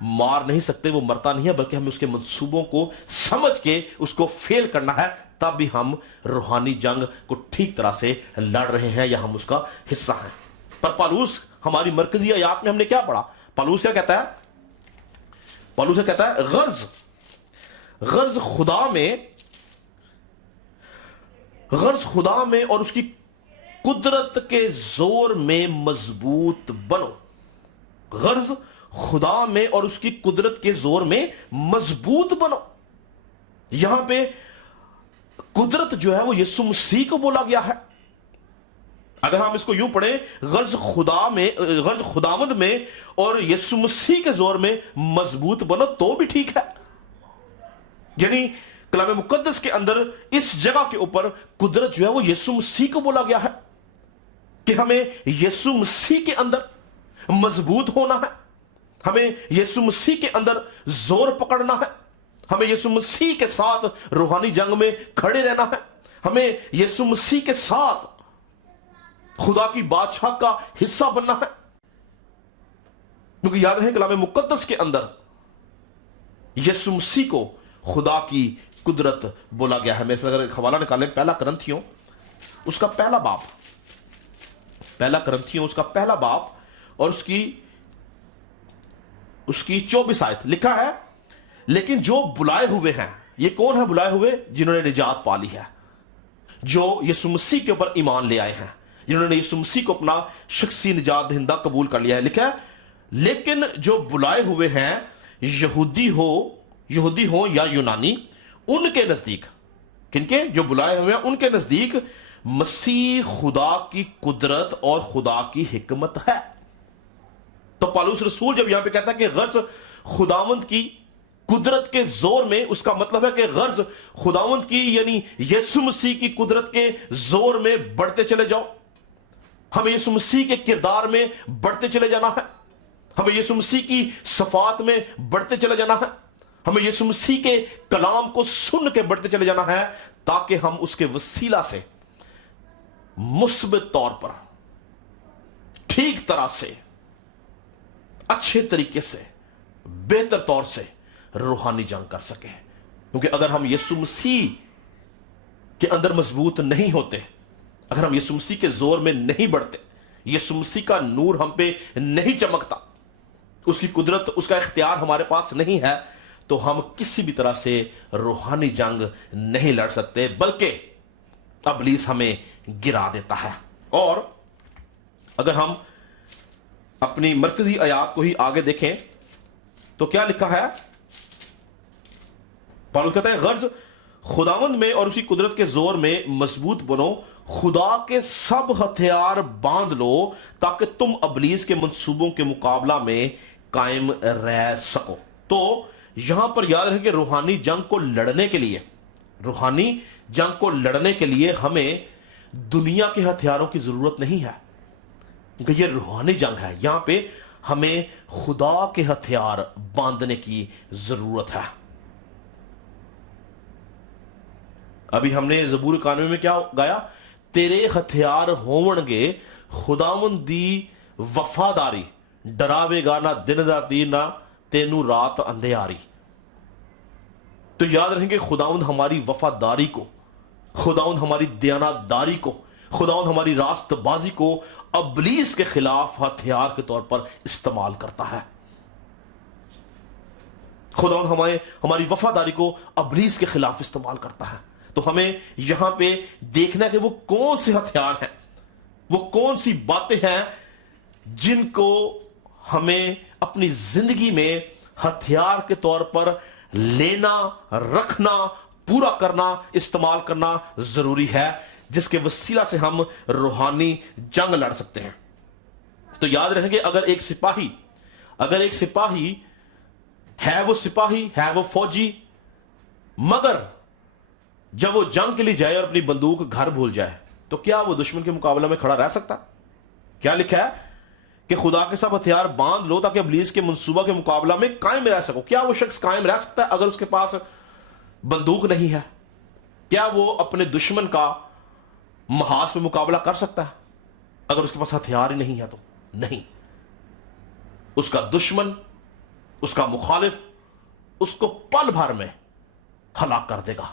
مار نہیں سکتے. وہ مرتا نہیں ہے، بلکہ ہمیں اس کے منصوبوں کو سمجھ کے اس کو فیل کرنا ہے. تب بھی ہم روحانی جنگ کو ٹھیک طرح سے لڑ رہے ہیں یا ہم اس کا حصہ ہیں. پر پالوس ہماری مرکزی آیات میں ہم نے کیا پڑھا؟ پالوس کیا کہتا ہے؟ پالوس کیا کہتا ہے؟ غرض خدا میں اور اس کی قدرت کے زور میں مضبوط بنو. غرض خدا میں اور اس کی قدرت کے زور میں مضبوط بنو. یہاں پہ قدرت جو ہے وہ یسوع مسیح کو بولا گیا ہے. اگر ہم اس کو یوں پڑھیں، غرض خداوند میں اور یسوع مسیح کے زور میں مضبوط بنو، تو بھی ٹھیک ہے. یعنی کلام مقدس کے اندر اس جگہ کے اوپر قدرت جو ہے وہ یسوع مسیح کو بولا گیا ہے. کہ ہمیں یسوع مسیح کے اندر مضبوط ہونا ہے, ہمیں یسوع مسیح کے اندر زور پکڑنا ہے, ہمیں یسوع مسیح کے ساتھ روحانی جنگ میں کھڑے رہنا ہے, ہمیں یسوع مسیح کے ساتھ خدا کی بادشاہ کا حصہ بننا ہے. کیونکہ یاد رہے کلام مقدس کے اندر یسوع مسیح کو خدا کی قدرت بولا گیا ہے. میرے سے اگر ایک حوالہ نکالیں, پہلا کرنتھیوں اس کا پہلا باب, پہلا کرنتھیوں اس کا پہلا باب اور اس کی 24 آیت لکھا ہے, لیکن جو بلائے ہوئے ہیں, یہ کون ہے بلائے ہوئے؟ جنہوں نے نجات پالی ہے, جو یسوع مسیح کے اوپر ایمان لے آئے ہیں, جنہوں نے یسوع مسیح کو اپنا شخصی نجات دہندہ قبول کر لیا ہے. لکھا ہے لیکن جو بلائے ہوئے ہیں, یہودی ہو یا یونانی, ان کے نزدیک, کن کے؟ جو بلائے ہوئے ہیں ان کے نزدیک مسیح خدا کی قدرت اور خدا کی حکمت ہے. تو پالوس رسول جب یہاں پہ کہتا ہے کہ غرض خداوند کی قدرت کے زور میں, اس کا مطلب ہے کہ غرض خداوند کی یعنی یسوع مسیح کی قدرت کے زور میں بڑھتے چلے جاؤ. ہمیں یسوع مسیح کے کردار میں بڑھتے چلے جانا ہے, ہمیں یسوع مسیح کی صفات میں بڑھتے چلے جانا ہے, ہمیں یسوع مسیح کے کلام کو سن کے بڑھتے چلے جانا ہے, تاکہ ہم اس کے وسیلہ سے مثبت طور پر, ٹھیک طرح سے, اچھے طریقے سے, بہتر طور سے روحانی جنگ کر سکیں. کیونکہ اگر ہم یسوع مسیح کے اندر مضبوط نہیں ہوتے, اگر ہم یسوع مسیح کے زور میں نہیں بڑھتے, یسوع مسیح کا نور ہم پہ نہیں چمکتا, اس کی قدرت, اس کا اختیار ہمارے پاس نہیں ہے, تو ہم کسی بھی طرح سے روحانی جنگ نہیں لڑ سکتے, بلکہ ابلیس ہمیں گرا دیتا ہے. اور اگر ہم اپنی مرکزی آیات کو ہی آگے دیکھیں تو کیا لکھا ہے؟ پالوس کہتا ہے غرض خداوند میں اور اسی قدرت کے زور میں مضبوط بنو, خدا کے سب ہتھیار باندھ لو, تاکہ تم ابلیس کے منصوبوں کے مقابلہ میں قائم رہ سکو. تو یہاں پر یاد رکھیں کہ روحانی جنگ کو لڑنے کے لیے ہمیں دنیا کے ہتھیاروں کی ضرورت نہیں ہے, کیونکہ یہ روحانی جنگ ہے. یہاں پہ ہمیں خدا کے ہتھیار باندھنے کی ضرورت ہے. ابھی ہم نے زبور 91 میں کیا گایا؟ تیرے ہتھیار ہون گے خداوند دی وفاداری, ڈراوے گا نہ دن راتی نہ تینو رات اندھیاری. تو یاد رکھیں کہ خداوند ہماری وفاداری کو, خداوند ہماری دیانتداری کو, خداوند ہماری راست بازی کو ابلیس کے خلاف ہتھیار کے طور پر استعمال کرتا ہے. خداوند ہماری وفاداری کو ابلیس کے خلاف استعمال کرتا ہے. تو ہمیں یہاں پہ دیکھنا ہے کہ وہ کون سے ہتھیار ہیں, وہ کون سی باتیں ہیں جن کو ہمیں اپنی زندگی میں ہتھیار کے طور پر لینا, رکھنا, پورا کرنا, استعمال کرنا ضروری ہے, جس کے وسیلہ سے ہم روحانی جنگ لڑ سکتے ہیں. تو یاد رکھیں کہ اگر ایک سپاہی ہے, وہ سپاہی ہے, وہ فوجی, مگر جب وہ جنگ کے لیے جائے اور اپنی بندوق گھر بھول جائے, تو کیا وہ دشمن کے مقابلے میں کھڑا رہ سکتا؟ کیا لکھا ہے کہ خدا کے سب ہتھیار باندھ لو تاکہ ابلیس کے منصوبہ کے مقابلہ میں قائم رہ سکو. کیا وہ شخص قائم رہ سکتا ہے اگر اس کے پاس بندوق نہیں ہے؟ کیا وہ اپنے دشمن کا محاذ میں مقابلہ کر سکتا ہے اگر اس کے پاس ہتھیار ہی نہیں ہے؟ تو نہیں. اس کا دشمن, اس کا مخالف اس کو پل بھر میں ہلاک کر دے گا,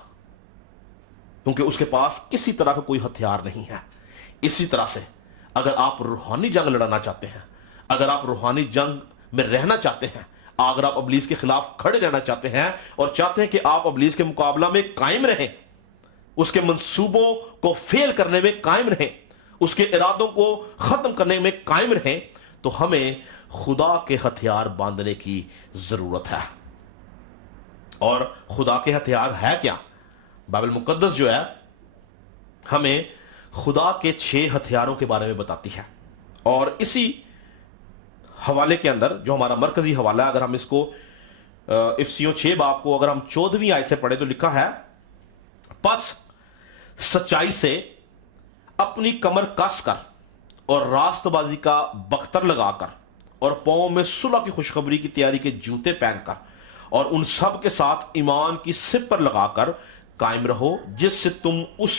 کیونکہ اس کے پاس کسی طرح کا کوئی ہتھیار نہیں ہے. اسی طرح سے اگر آپ روحانی جنگ لڑنا چاہتے ہیں, اگر آپ روحانی جنگ میں رہنا چاہتے ہیں, اگر آپ ابلیس کے خلاف کھڑے رہنا چاہتے ہیں اور چاہتے ہیں کہ آپ ابلیس کے مقابلہ میں قائم رہیں, اس کے منصوبوں کو فیل کرنے میں قائم رہیں, اس کے ارادوں کو ختم کرنے میں قائم رہیں, تو ہمیں خدا کے ہتھیار باندھنے کی ضرورت ہے. اور خدا کے ہتھیار ہے کیا؟ بائبل مقدس جو ہے ہمیں خدا کے 6 ہتھیاروں کے بارے میں بتاتی ہے. اور اسی حوالے کے اندر جو ہمارا مرکزی حوالہ ہے, اگر ہم اس کو افسیوں 6 باب کو اگر ہم 14ویں آیت سے پڑھیں تو لکھا ہے, پس سچائی سے اپنی کمر کس کر اور راست بازی کا بختر لگا کر اور پاؤں میں صلح کی خوشخبری کی تیاری کے جوتے پہن کر اور ان سب کے ساتھ ایمان کی سپ پر لگا کر قائم رہو، جس سے تم اس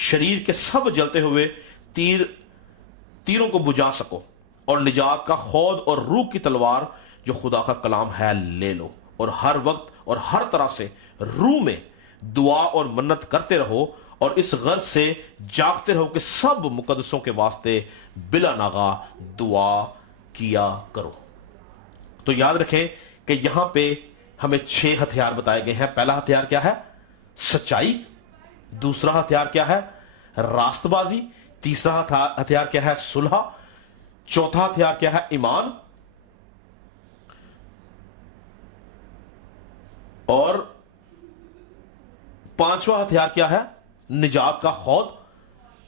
شریر کے سب جلتے ہوئے تیروں کو بجھا سکو، اور نجات کا خود اور روح کی تلوار جو خدا کا کلام ہے لے لو، اور ہر وقت اور ہر طرح سے روح میں دعا اور منت کرتے رہو، اور اس غرض سے جاگتے رہو کہ سب مقدسوں کے واسطے بلا ناغہ دعا کیا کرو۔ تو یاد رکھیں کہ یہاں پہ ہمیں 6 ہتھیار بتائے گئے ہیں۔ پہلا ہتھیار کیا ہے؟ سچائی۔ دوسرا ہتھیار کیا ہے؟ راست بازی۔ تیسرا ہتھیار کیا ہے؟ صلح۔ چوتھا ہتھیار کیا ہے؟ ایمان۔ اور پانچواں ہتھیار کیا ہے؟ نجات کا خود۔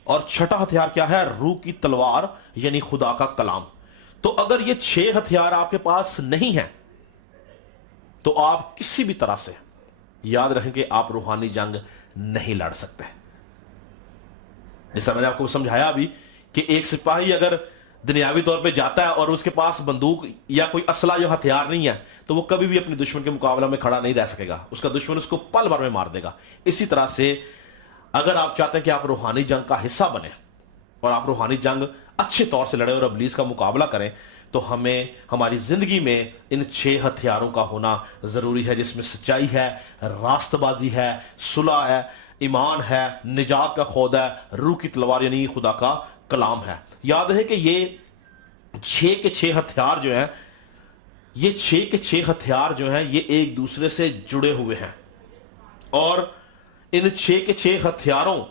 اور چھٹا ہتھیار کیا ہے؟ روح کی تلوار یعنی خدا کا کلام۔ تو اگر یہ 6 ہتھیار آپ کے پاس نہیں ہیں تو آپ کسی بھی طرح سے یاد رکھیں کہ آپ روحانی جنگ نہیں لڑ سکتے۔ جیسا میں نے آپ کو سمجھایا ابھی کہ ایک سپاہی اگر دنیاوی طور پہ جاتا ہے اور اس کے پاس بندوق یا کوئی اسلحہ جو ہتھیار نہیں ہے تو وہ کبھی بھی اپنے دشمن کے مقابلہ میں کھڑا نہیں رہ سکے گا، اس کا دشمن اس کو پل بھر میں مار دے گا۔ اسی طرح سے اگر آپ چاہتے ہیں کہ آپ روحانی جنگ کا حصہ بنیں اور آپ روحانی جنگ اچھے طور سے لڑیں اور ابلیس کا مقابلہ کریں تو ہمیں ہماری زندگی میں ان 6 ہتھیاروں کا ہونا ضروری ہے، جس میں سچائی ہے، راست بازی ہے، صلح ہے، ایمان ہے، نجات کا خود ہے، روح کی تلوار یعنی خدا کا کلام ہے۔ یاد رہے کہ یہ 6 کے 6 ہتھیار جو ہیں، یہ 6 کے 6 ہتھیار جو ہیں یہ ایک دوسرے سے جڑے ہوئے ہیں، اور ان 6 کے 6 ہتھیاروں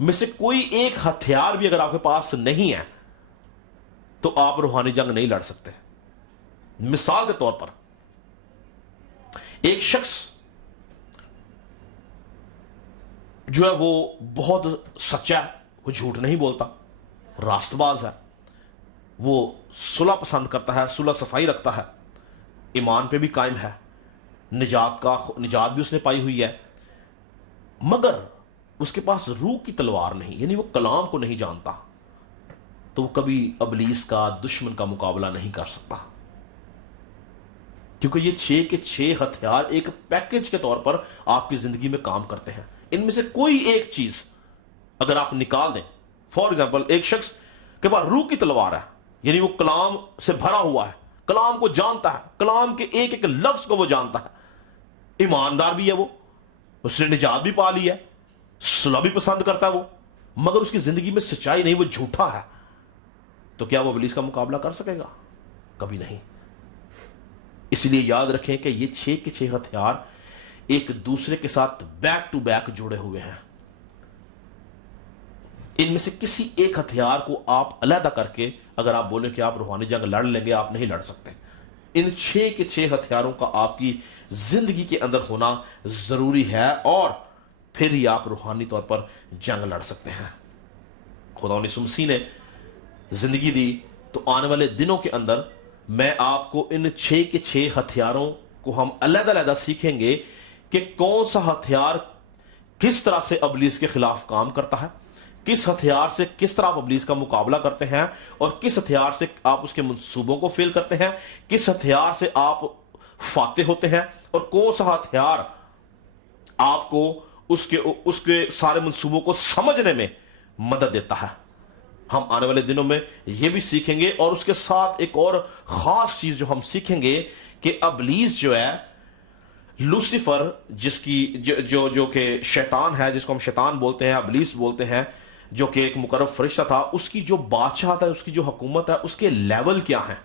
میں سے کوئی ایک ہتھیار بھی اگر آپ کے پاس نہیں ہے تو آپ روحانی جنگ نہیں لڑ سکتے۔ مثال کے طور پر ایک شخص جو ہے وہ بہت سچا ہے، وہ جھوٹ نہیں بولتا، راست باز ہے، وہ صلح پسند کرتا ہے، صلح صفائی رکھتا ہے، ایمان پہ بھی قائم ہے، نجات بھی اس نے پائی ہوئی ہے، مگر اس کے پاس روح کی تلوار نہیں، یعنی وہ کلام کو نہیں جانتا، تو وہ کبھی ابلیس کا، دشمن کا مقابلہ نہیں کر سکتا، کیونکہ یہ 6 کے 6 ہتھیار ایک پیکج کے طور پر آپ کی زندگی میں کام کرتے ہیں۔ ان میں سے کوئی ایک چیز اگر آپ نکال دیں، فار ایگزامپل ایک شخص کے پاس روح کی تلوار ہے، یعنی وہ کلام سے بھرا ہوا ہے، کلام کو جانتا ہے، کلام کے ایک ایک لفظ کو وہ جانتا ہے، ایماندار بھی ہے، وہ اس نے نجات بھی پا لی ہے، صلح بھی پسند کرتا ہے وہ، مگر اس کی زندگی میں سچائی نہیں، وہ جھوٹا ہے، تو کیا وہ ابلیس کا مقابلہ کر سکے گا؟ کبھی نہیں۔ اس لیے یاد رکھیں کہ یہ 6 کے 6 ہتھیار ایک دوسرے کے ساتھ بیک ٹو بیک جڑے ہوئے ہیں۔ ان میں سے کسی ایک ہتھیار کو آپ علیحدہ کر کے اگر آپ بولیں کہ آپ روحانی جنگ لڑ لیں گے، آپ نہیں لڑ سکتے۔ ان 6 کے 6 ہتھیاروں کا آپ کی زندگی کے اندر ہونا ضروری ہے، اور پھر ہی آپ روحانی طور پر جنگ لڑ سکتے ہیں۔ خدا یسوع مسیح نے زندگی دی تو آنے والے دنوں کے اندر میں آپ کو ان 6 کے 6 ہتھیاروں کو ہم علیحدہ علیحدہ سیکھیں گے کہ کون سا ہتھیار کس طرح سے ابلیس کے خلاف کام کرتا ہے، کس ہتھیار سے کس طرح آپ ابلیس کا مقابلہ کرتے ہیں، اور کس ہتھیار سے آپ اس کے منصوبوں کو فیل کرتے ہیں، کس ہتھیار سے آپ فاتح ہوتے ہیں، اور کون سا ہتھیار آپ کو اس کے سارے منصوبوں کو سمجھنے میں مدد دیتا ہے۔ ہم آنے والے دنوں میں یہ بھی سیکھیں گے، اور اس کے ساتھ ایک اور خاص چیز جو ہم سیکھیں گے کہ ابلیس جو ہے، لوسیفر جو کہ شیطان ہے، جس کو ہم شیطان بولتے ہیں، ابلیس بولتے ہیں، جو کہ ایک مقرب فرشتہ تھا، اس کی جو بادشاہت ہے، اس کی جو حکومت ہے، اس کے لیول کیا ہیں،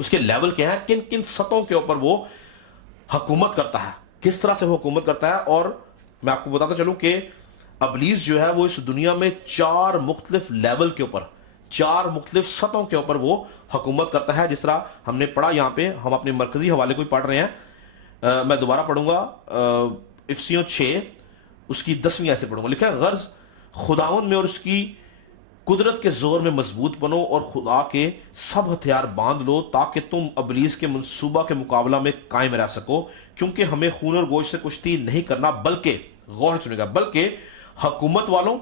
اس کے لیول کیا ہیں، کن کن سطحوں کے اوپر وہ حکومت کرتا ہے، کس طرح سے وہ حکومت کرتا ہے۔ اور میں آپ کو بتاتا چلوں کہ ابلیس جو ہے وہ اس دنیا میں 4 مختلف لیول کے اوپر، 4 مختلف سطحوں کے اوپر وہ حکومت کرتا ہے، جس طرح ہم نے پڑھا، یہاں پہ ہم اپنے مرکزی حوالے کو پڑھ رہے ہیں، میں دوبارہ پڑھوں گا، افسیوں 6 اس کی 10ویں آیت سے پڑھوں گا۔ لکھا ہے، غرض خداوند میں اور اس کی قدرت کے زور میں مضبوط بنو، اور خدا کے سب ہتھیار باندھ لو، تاکہ تم ابلیس کے منصوبہ کے مقابلہ میں قائم رہ سکو، کیونکہ ہمیں خون اور گوشت سے کشتی نہیں کرنا، بلکہ غور سنیے گا، بلکہ حکومت والوں،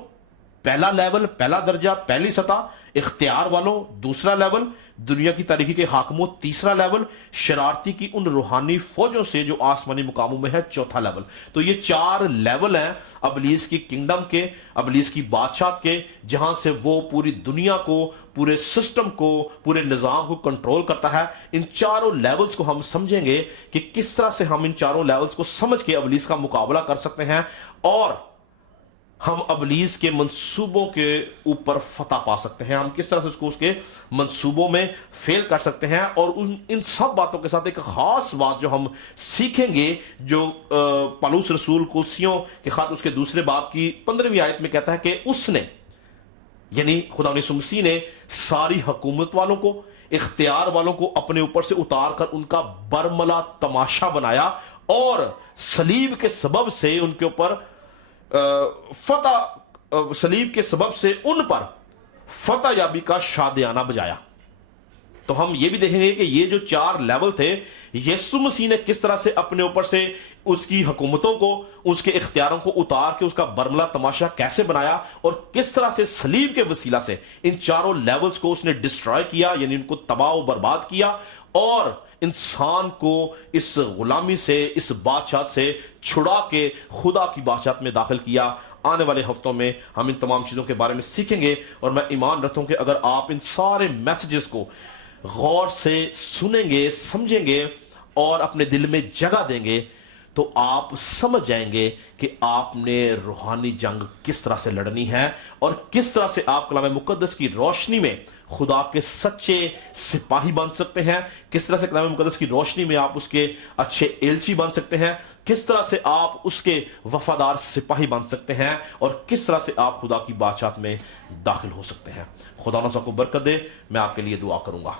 پہلا لیول، پہلا درجہ، پہلی سطح اختیار والوں، دوسرا لیول دنیا کی تاریخی کے حاکموں، تیسرا لیول شرارتی کی ان روحانی فوجوں سے جو آسمانی مقاموں میں ہے، چوتھا لیول۔ تو یہ 4 لیول ہیں ابلیس کی کنگڈم کے، ابلیس کی بادشاہت کے، جہاں سے وہ پوری دنیا کو، پورے سسٹم کو، پورے نظام کو کنٹرول کرتا ہے۔ ان 4 لیولز کو ہم سمجھیں گے کہ کس طرح سے ہم ان 4 لیولز کو سمجھ کے ابلیس کا مقابلہ کر سکتے ہیں، اور ہم ابلیس کے منصوبوں کے اوپر فتح پا سکتے ہیں، ہم کس طرح سے اس کے منصوبوں میں فیل کر سکتے ہیں۔ اور ان سب باتوں کے ساتھ ایک خاص بات جو ہم سیکھیں گے، جو پالوس رسول کولسیوں کے خط اس کے دوسرے باب کی 15ویں آیت میں کہتا ہے کہ اس نے، یعنی خدا یسوع مسیح نے ساری حکومت والوں کو، اختیار والوں کو اپنے اوپر سے اتار کر ان کا برملا تماشا بنایا، اور صلیب کے سبب سے ان کے اوپر صلیب کے سبب سے ان پر فتح یابی کا شادیانہ بجایا۔ تو ہم یہ بھی دیکھیں گے کہ یہ جو 4 لیول تھے، یسوع مسیح نے کس طرح سے اپنے اوپر سے اس کی حکومتوں کو، اس کے اختیاروں کو اتار کے اس کا برملا تماشا کیسے بنایا، اور کس طرح سے صلیب کے وسیلہ سے ان 4 لیولز کو اس نے ڈسٹرائے کیا، یعنی ان کو تباہ و برباد کیا، اور انسان کو اس غلامی سے، اس بادشاہت سے چھڑا کے خدا کی بادشاہت میں داخل کیا۔ آنے والے ہفتوں میں ہم ان تمام چیزوں کے بارے میں سیکھیں گے، اور میں ایمان رکھتا ہوں کہ اگر آپ ان سارے میسیجز کو غور سے سنیں گے، سمجھیں گے اور اپنے دل میں جگہ دیں گے، تو آپ سمجھ جائیں گے کہ آپ نے روحانی جنگ کس طرح سے لڑنی ہے، اور کس طرح سے آپ کلام مقدس کی روشنی میں خدا کے سچے سپاہی بن سکتے ہیں، کس طرح سے کلام مقدس کی روشنی میں آپ اس کے اچھے ایلچی بن سکتے ہیں، کس طرح سے آپ اس کے وفادار سپاہی بن سکتے ہیں، اور کس طرح سے آپ خدا کی بادشاہت میں داخل ہو سکتے ہیں۔ خدا سب کو برکت دے۔ میں آپ کے لیے دعا کروں گا۔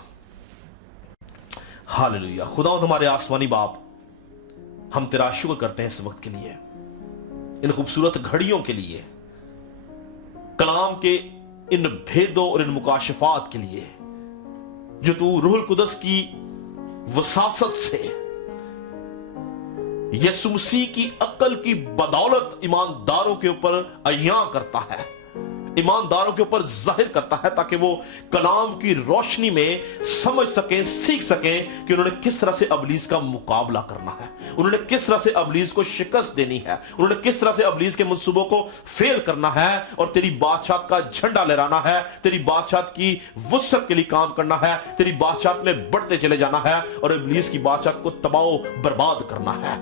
ہاللیلویہ۔ خدا ہمارے آسمانی باپ، ہم تیرا شکر کرتے ہیں اس وقت کے لیے، ان خوبصورت گھڑیوں کے لیے، کلام کے ان بھیدوں اور ان مکاشفات کے لیے جو تو روح القدس کی وساست سے یسوع مسیح کی عقل کی بدولت ایمانداروں کے اوپر عیاں کرتا ہے، ایمانداروں کے اوپر ظاہر کرتا ہے، تاکہ وہ کلام کی روشنی میں سمجھ سکیں، سیکھ سکیں کہ انہوں نے کس طرح سے ابلیس کا مقابلہ کرنا ہے، انہوں نے کس طرح سے ابلیس کو شکست دینی ہے، انہوں نے کس طرح سے ابلیس کے منصوبوں کو فیل کرنا ہے، اور تیری بادشاہت کا جھنڈا لہرانا ہے، تیری بادشاہت کی وسعت کے لیے کام کرنا ہے، تیری بادشاہت میں بڑھتے چلے جانا ہے، اور ابلیس کی بادشاہت کو تباہ و برباد کرنا ہے۔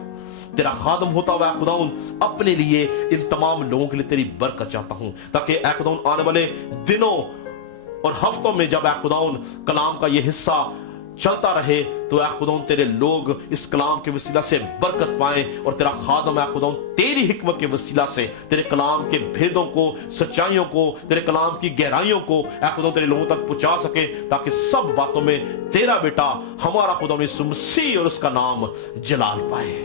تیرا خادم ہوتا ہوا اے خداوند اپنے لیے، ان تمام لوگوں کے لیے تیری برکت چاہتا ہوں، تاکہ اے خداوند آنے والے دنوں اور ہفتوں میں جب اے خداوند کلام کا یہ حصہ چلتا رہے، تو اے خداوند تیرے لوگ اس کلام کے وسیلہ سے برکت پائیں، اور تیرا خادم اے خداوند تیری حکمت کے وسیلہ سے تیرے کلام کے بھیدوں کو، سچائیوں کو، تیرے کلام کی گہرائیوں کو اے خداوند تیرے لوگوں تک پہنچا سکے، تاکہ سب باتوں میں تیرا بیٹا ہمارا خداوند یسوع مسیح اور اس کا نام جلال پائے۔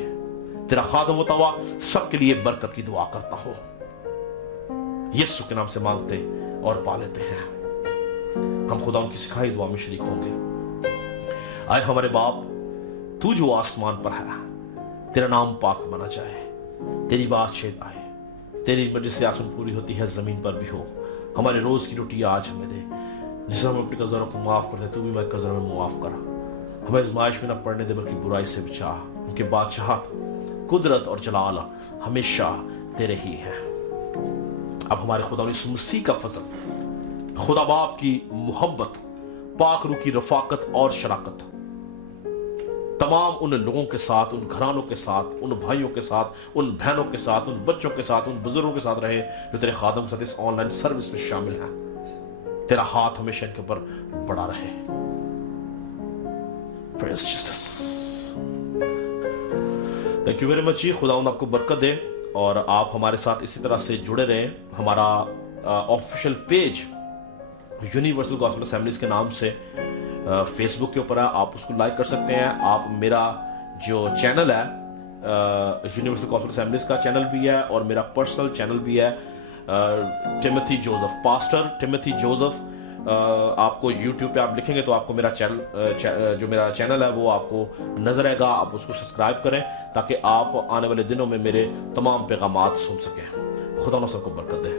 تیرا خادم ہوتا ہوا سب کے لیے برکت کی دعا کرتا ہوں، یسوع کے نام سے مانگتے اور پا لیتے ہیں۔ ہم خدا ان کی سکھائی دعا میں شریک ہوں گے۔ آئے ہمارے باپ، تو جو آسمان پر ہے، تیرا نام پاک مانا جائے، تیری بادشاہت آئے، تیری مرضی سے آسمان پوری ہوتی ہے، زمین پر بھی ہو۔ ہمارے روز کی روٹی آج ہمیں دے، جسے ہم اپنے قرضوں کو معاف کرتے تو بھی ہمارے قرضوں میں معاف کر، ہمیں آزمائش میں نہ پڑنے دے بلکہ برائی سے بچا، کیونکہ بادشاہت، قدرت اور جلال ہمیشہ تیرے ہی ہے۔ اب ہمارے خدا یسوع مسیح کا فضل، خدا باپ کی محبت، پاک روح کی رفاقت اور شراکت تمام ان لوگوں کے ساتھ، ان گھرانوں کے ساتھ، ان بھائیوں کے ساتھ، ان بہنوں کے ساتھ، ان بچوں کے ساتھ، ان بزرگوں کے ساتھ رہے جو تیرے خادم کے ساتھ اس آن لائن سروس میں شامل ہیں۔ تیرا ہاتھ ہمیشہ ان کے اوپر بڑا رہے۔ Praise Jesus۔ Thank you very much جی۔ خداوند آپ کو برکت دے، اور آپ ہمارے ساتھ اسی طرح سے جڑے رہیں۔ ہمارا official page universal gospel assemblies کے نام سے فیس بک کے اوپر ہے، آپ اس کو لائک کر سکتے ہیں۔ آپ میرا جو چینل ہے یونیورسل گاسپل اسمبلیز کا چینل بھی ہے، اور میرا پرسنل چینل بھی ہے ٹیموتھی جوزف، پاسٹر ٹیموتھی جوزف۔ آپ کو یوٹیوب پہ آپ لکھیں گے تو آپ کو میرا چینل، جو میرا چینل ہے وہ آپ کو نظر آئے گا۔ آپ اس کو سبسکرائب کریں تاکہ آپ آنے والے دنوں میں میرے تمام پیغامات سن سکیں۔ خدا نے سب کو برکت دے۔